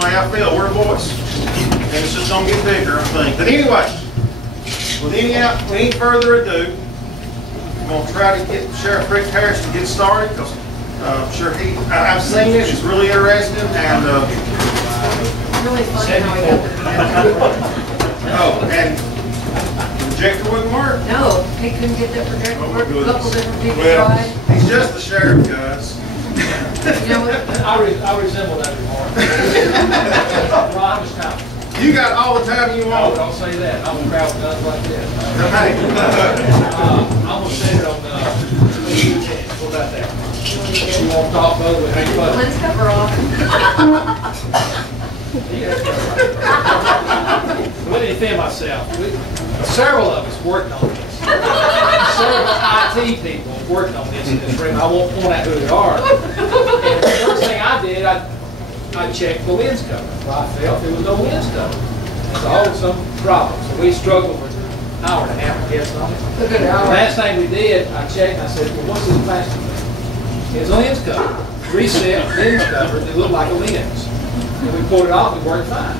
the way I feel. We're a voice. And it's just going to get bigger, I think. But anyway, without any further ado, I'm going to try to get Sheriff Rick Harris to get started, because I'm sure I've seen it. It's really interesting. And really funny how I got the oh, and the projector wouldn't work. No, he couldn't get that projector to work. A couple different people tried. He's just the sheriff, guys. You know what? I resemble that remark. Ron was time. You got all the time you want. Oh, don't say that. I'm gonna grab guns like this. Hey. I'm gonna set it on the. What about that? You won't talk both with me, but. Let's cover off. Let me defend myself. Several of us worked on this. Several IT people worked on this in this room. I won't point out who they are. And the first thing I did, I checked the lens cover. Well, I felt there was no lens cover. There's always some problem. So we struggled for an hour and a half, I guess, on it. A good hour. The last thing we did, I checked and I said, well, what's this plastic thing? It's a lens cover. Reset lens cover that looked like a lens. And we pulled it off, it worked fine.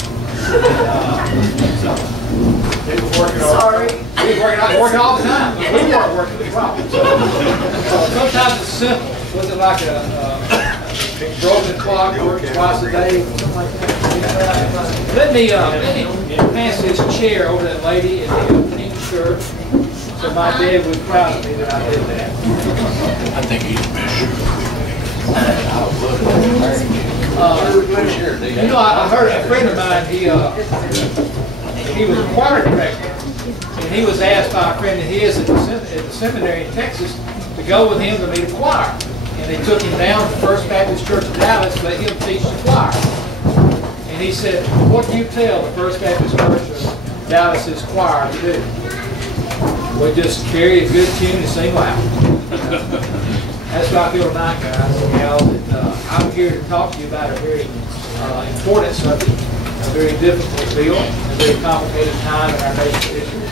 It was working Sorry. We were working all the time. We weren't working the problem. Sometimes it's simple. Was it like a broken clock works twice a day, something like that? Let me pass this chair over to that lady in the pink shirt. So my dad was proud of me that I did that. I think he's the best you know, I heard a friend of mine, he was a choir director, and he was asked by a friend of his at the seminary in Texas to go with him to meet a choir. And they took him down to First Baptist Church of Dallas, let him teach the choir. And he said, what do you tell the First Baptist Church of Dallas's choir to do? Well, just carry a good tune and sing loud. That's what I feel tonight, guys. You know, that, I'm here to talk to you about a very important subject, a very difficult field, a very complicated time in our nation's history.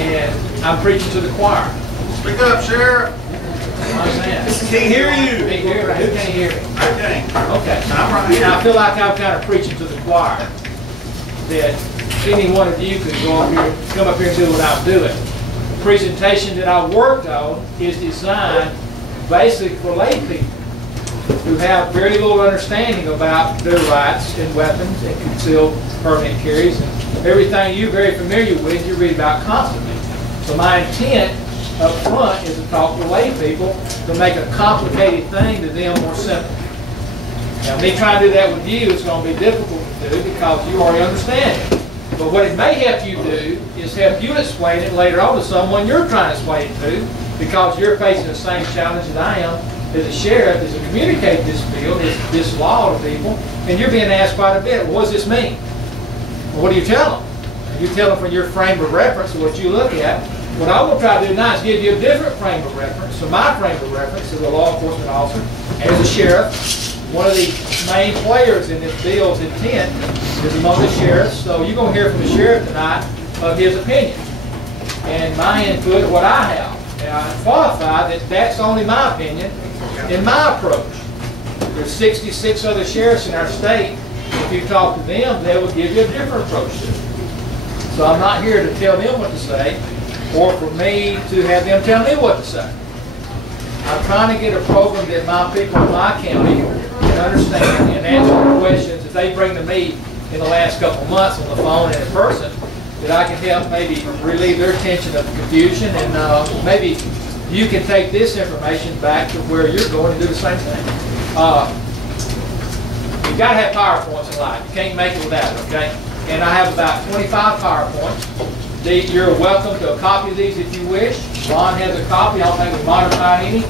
And I'm preaching to the choir. Speak up, Sheriff. Can't hear you. Who can't hear me? I can't. Okay. I'm right here. Now, I feel like I'm kind of preaching to the choir, that any one of you could go up here, come up here and do what I'm doing. The presentation that I worked on is designed basically for lay people who have very little understanding about their rights and weapons and concealed permanent carries and everything you're very familiar with, you read about constantly. So my intent up front is to talk to lay people to make a complicated thing to them more simple. Now, me trying to do that with you is going to be difficult to do because you already understand it. But what it may help you do is help you explain it later on to someone you're trying to explain it to, because you're facing the same challenge that I am as a sheriff, is to communicate this bill, this law to people, and you're being asked quite a bit, well, what does this mean? Well, what do you tell them? You tell them from your frame of reference, what you look at. What I will try to do tonight is give you a different frame of reference. So my frame of reference as a law enforcement officer, as a sheriff, one of the main players in this bill's intent is among the sheriffs. So you're going to hear from the sheriff tonight of his opinion and my input, what I have. And I qualify that that's only my opinion and my approach. There's 66 other sheriffs in our state. If you talk to them, they will give you a different approach to it. So I'm not here to tell them what to say or for me to have them tell me what to say. I'm trying to get a program that my people in my county can understand and answer the questions that they bring to me in the last couple of months on the phone and in person, that I can help maybe relieve their tension of confusion, and maybe you can take this information back to where you're going and do the same thing. You've got to have PowerPoints in life. You can't make it without it, okay? And I have about 25 PowerPoints. You're welcome to a copy of these if you wish. Ron has a copy. I don't think we modified any.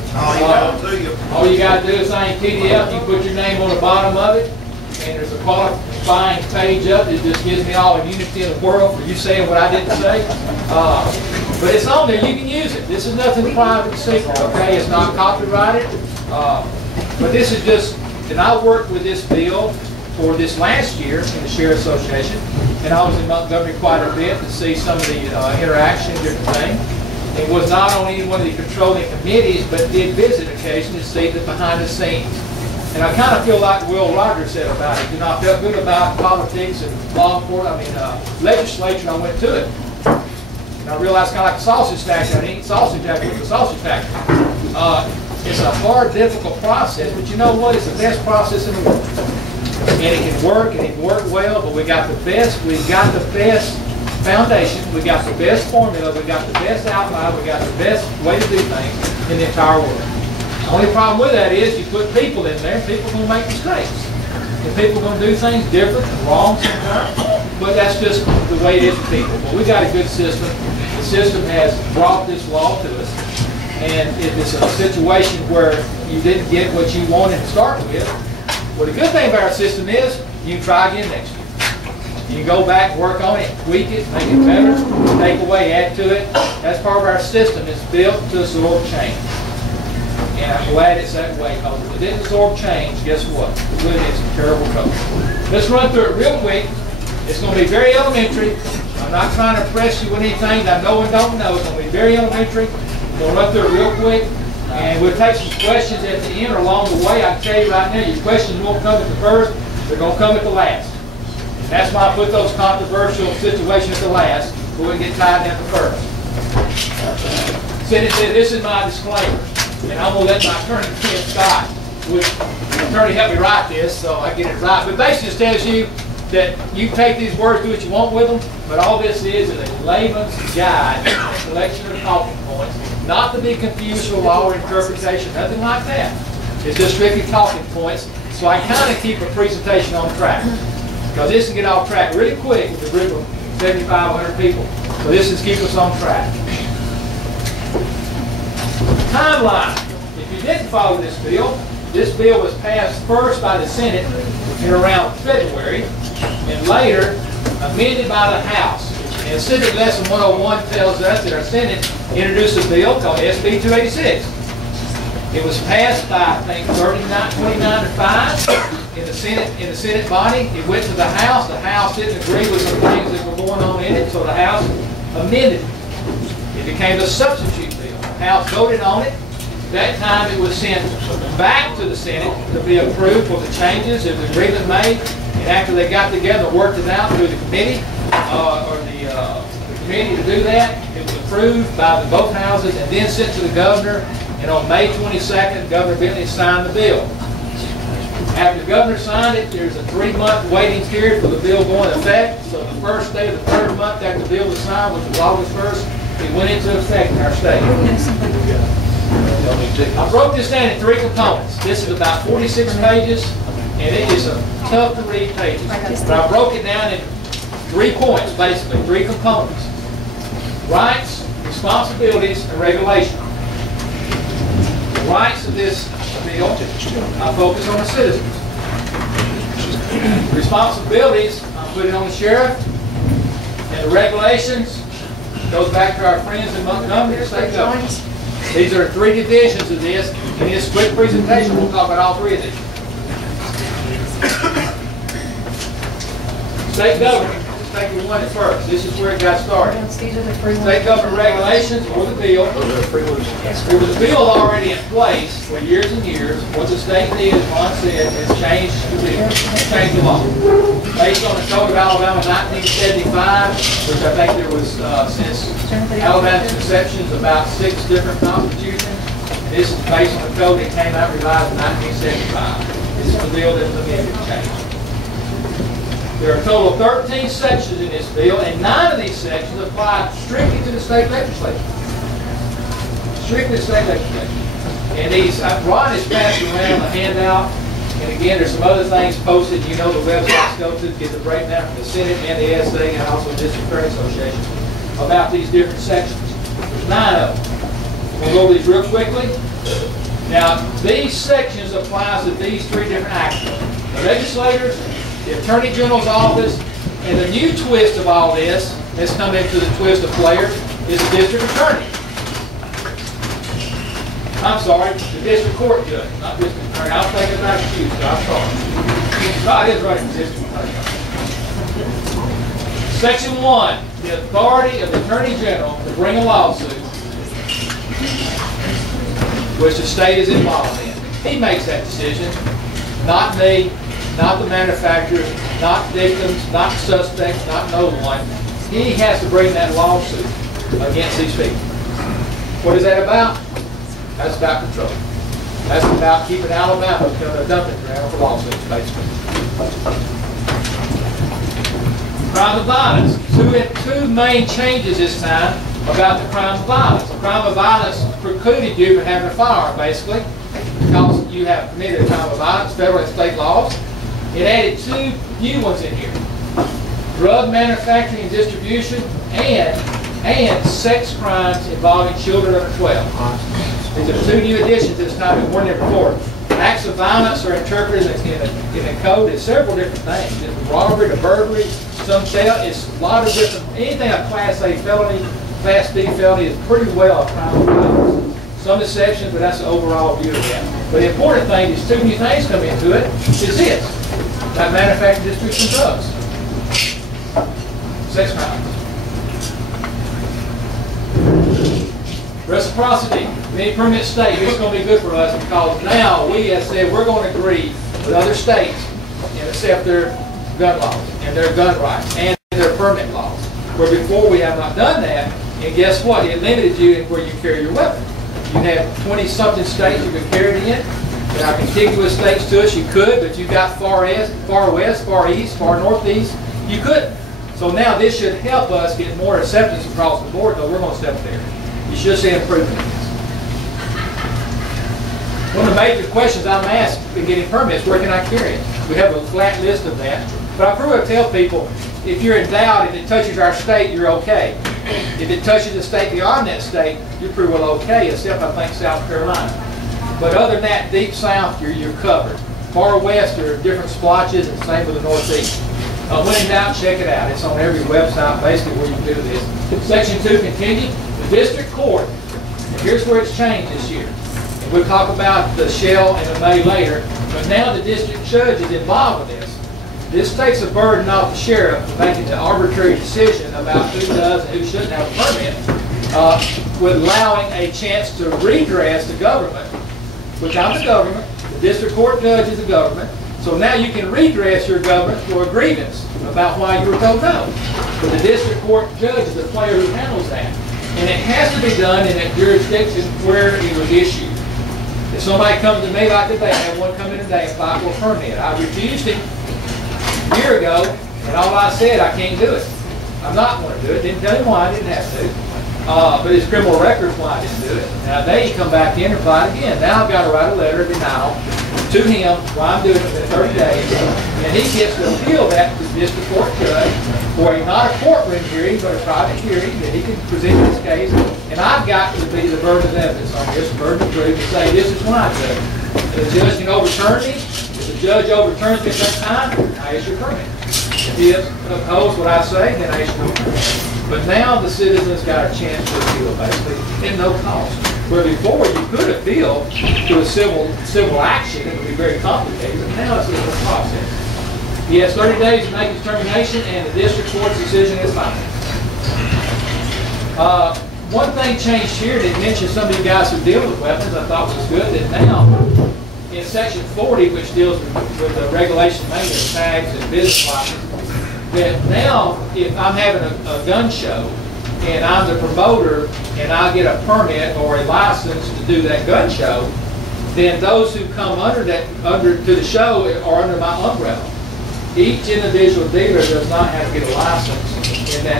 All you got to do is sign PDF. You put your name on the bottom of it, and there's a qualifying page up that just gives me all the unity in the world for you saying what I didn't say. But it's on there. You can use it. This is nothing private and secret, okay? It's not copyrighted. But this is just, and I worked with this bill for this last year in the Sheriff's Association, and I was in Montgomery quite a bit to see some of the interaction and different things. It was not on any one of the controlling committees, but did visit occasionally to see the behind the scenes. And I kind of feel like Will Rogers said about it. You know, I felt good about politics and law enforcement, legislature, and I went to it. And I realized kind of like a sausage factory. I didn't eat sausage after the sausage factory. It's a hard, difficult process, but you know what? It's the best process in the world. And it can work, and it can work well, but we've got the best foundation, we got the best formula, we got the best outline, we got the best way to do things in the entire world. The only problem with that is you put people in there, people are going to make mistakes. And people are going to do things different and wrong sometimes, but that's just the way it is with people. But we got a good system. The system has brought this law to us, and if it's a situation where you didn't get what you wanted to start with, well, the good thing about our system is you can try again next year. You can go back, work on it, tweak it, make it better, take away, add to it. That's part of our system. It's built to absorb change. And I'm glad it's that way, because if it didn't absorb change, guess what? It would have some terrible trouble. Let's run through it real quick. It's going to be very elementary. I'm not trying to press you with anything that I know and don't know. It's going to be very elementary. We'll run through it real quick. And we'll take some questions at the end or along the way. I can tell you right now, your questions won't come at the first. They're going to come at the last. That's why I put those controversial situations at the last, so we can get tied down to the first. Cindy said, this is my disclaimer, and I'm going to let my attorney, Ken Scott, the attorney help me write this, so I get it right. But basically it tells you that you take these words, do what you want with them, but all this is a layman's guide, a selection of talking points, not to be confused with law or interpretation, nothing like that. It's just strictly talking points, so I kind of keep a presentation on track. Because this can get off track really quick with a group of 7,500 people. So this is keep us on track. Timeline. If you didn't follow this bill was passed first by the Senate in around February, and later amended by the House. And Civic Lesson 101 tells us that our Senate introduced a bill called SB 286. It was passed by, I think, 29 to 5. In the Senate body. It went to the House. The House didn't agree with some things that were going on in it, so the House amended it. It became a substitute bill. The House voted on it. At that time, it was sent back to the Senate to be approved for the changes. There was agreement made, and after they got together and worked it out through the committee, the committee to do that, it was approved by both houses and then sent to the governor. And on May 22nd, Governor Bentley signed the bill. After the governor signed it, there's a 3-month waiting period for the bill going into effect. So the first day of the 3rd month after the bill was signed, which was August 1st, it went into effect in our state. I broke this down in 3 components. This is about 46 pages, and it is a tough to read pages. But I broke it down in 3 points, basically, 3 components. Rights, responsibilities, and regulation. The rights of this bill, I focus on the citizens. Responsibilities, I put it on the sheriff. And the regulations goes back to our friends in Montgomery, the state government. These are 3 divisions of this. In this quick presentation, we'll talk about all 3 of these. State government. Let's take the one at first. This is where it got started. State government regulations or the bill. There was a bill already in place for years and years. What the state did, as Ron said, is change the bill, change the law. Based on the Code of Alabama 1975, which I think there was, since Alabama's conception, about 6 different constitutions. This is based on the code that came out revised in 1975. This is the bill that was amended and changed. There are a total of 13 sections in this bill, and 9 of these sections apply strictly to the state legislature. Strictly to the state legislature. And these, Ron is passing around a handout, and again, there's some other things posted. You know the websites go to get the breakdown from the Senate and the SA and also the District Attorney Association about these different sections. There's 9 of them. We'll go over these real quickly. Now, these sections apply to these 3 different actors. The legislators, the Attorney General's office, and the new twist of all this, let's come into the twist of players, is the District Attorney. I'm sorry, the District Court Judge, not District Attorney. I was thinking about excuse, I'm sorry. God is running the District Attorney. Section 1, the authority of the Attorney General to bring a lawsuit which the state is involved in. He makes that decision. Not me, not the manufacturers, not victims, not suspects, not no one. He has to bring that lawsuit against these people. What is that about? That's about control. That's about keeping Alabama becoming a dumping ground for lawsuits, basically. Crime of violence. Two main changes this time about the crime of violence. The crime of violence precluded you from having a firearm, basically, because you have committed a crime of violence, federal and state laws. It added two new ones in here. Drug manufacturing and distribution and sex crimes involving children under 12. These are two new additions this time that weren't there before. Acts of violence are interpreted in a code as several different things. It's robbery to burglary, some theft. It's a lot of different, anything a Class A felony, Class B felony is pretty well a crime of violence. Some exceptions, but that's the overall view of that. But the important thing is two new things come into it, is this. That manufacturing, distribution of drugs. Sex crimes. Reciprocity. Any permit state, this is going to be good for us because now we have said we're going to agree with other states and accept their gun laws and their gun rights and their permit laws. Where before we have not done that, and guess what? It limited you in where you carry your weapon. You had 20-something states you could carry it in. There are contiguous states to us, you could, but you got far west, far east, far northeast, you couldn't. So now this should help us get more acceptance across the board, though we're going to step there. You should see improvement in this. One of the major questions I'm asked in getting permits, where can I carry it? We have a flat list of that. But I pretty well tell people, if you're in doubt, if it touches our state, you're okay. If it touches a state beyond that state, you're pretty well okay, except I think South Carolina. But other than that, deep south, you're covered. Far west, there are different splotches, and same with the northeast. When in doubt, check it out. It's on every website, basically, where you can do this. Section 2 continued. The district court, and here's where it's changed this year. And we'll talk about the shall and the may later, but now the district judge is involved with this. This takes a burden off the sheriff for making the arbitrary decision about who does and who shouldn't have a permit, with allowing a chance to redress the government, which I'm the government, the district court judge is the government, so now you can redress your government for a grievance about why you were told no. But the district court judge is the player who handles that. And it has to be done in a jurisdiction where it was issued. If somebody comes to me like today, I had one come in today and apply for a permit. I refused him a year ago, and all I said, I can't do it. I'm not going to do it. Didn't tell him why I didn't have to. But his criminal record's why I didn't do it. Now they come back in and apply again. Now I've got to write a letter of denial to him while I'm doing it within 30 days. And he gets to appeal that to the district court judge for not a courtroom hearing, but a private hearing that he can present his case. And I've got to be the burden of evidence on this, burden of proof, to say this is why, Judge. The judge can overturn me. If the judge overturns me at that time, I issue a permit. If he upholds what I say, then I issue a permit. But now the citizens got a chance to appeal, basically, at no cost. Where before you could appeal to a civil action, it would be very complicated, but now it's a little process. He has 30 days to make his determination, and the district court's decision is final. One thing changed here that mentioned some of you guys who deal with weapons, I thought was good, that now in section 40, which deals with the regulation mainly of tags and business licenses, that now if I'm having a gun show and I'm the promoter and I get a permit or a license to do that gun show, then those who come under to the show are under my umbrella. Each individual dealer does not have to get a license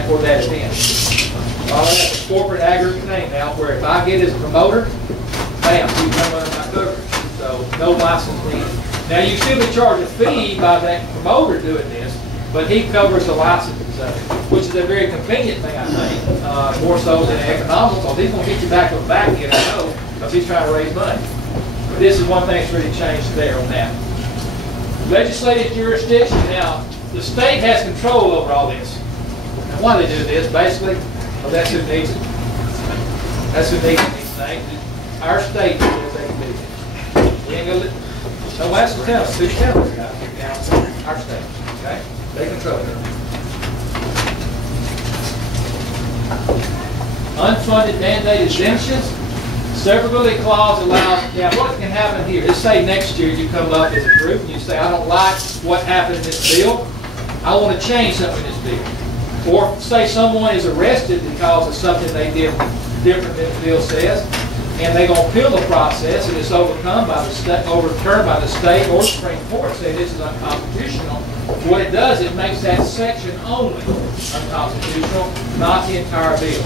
for that event. All that's a corporate aggregate thing now, where if I get as a promoter, bam, you come under my coverage. So no license needed. Now you still be charged a fee by that promoter doing this, but he covers the licenses of it, which is a very convenient thing, I think, more so than economical, because he's going to get you back on the back end, I know, because he's trying to raise money. But this is one thing that's really changed there on that. Legislative jurisdiction. Now, the state has control over all this. Now, why they do this, basically, well, that's who needs it. That's who needs these things. Our state says they can do this. We ain't going to no, that's the tell us. Who's telling us, guys? Our state, okay? They control it. Unfunded mandate exemptions. Severability clause allows, now what can happen here, let's say next year you come up as a group and you say, I don't like what happened in this bill, I want to change something in this bill. Or say someone is arrested because of something they did different than the bill says, and they're going to appeal the process, and it's overturned by the state or Supreme Court, say this is unconstitutional. What it does, it makes that section only unconstitutional, not the entire bill.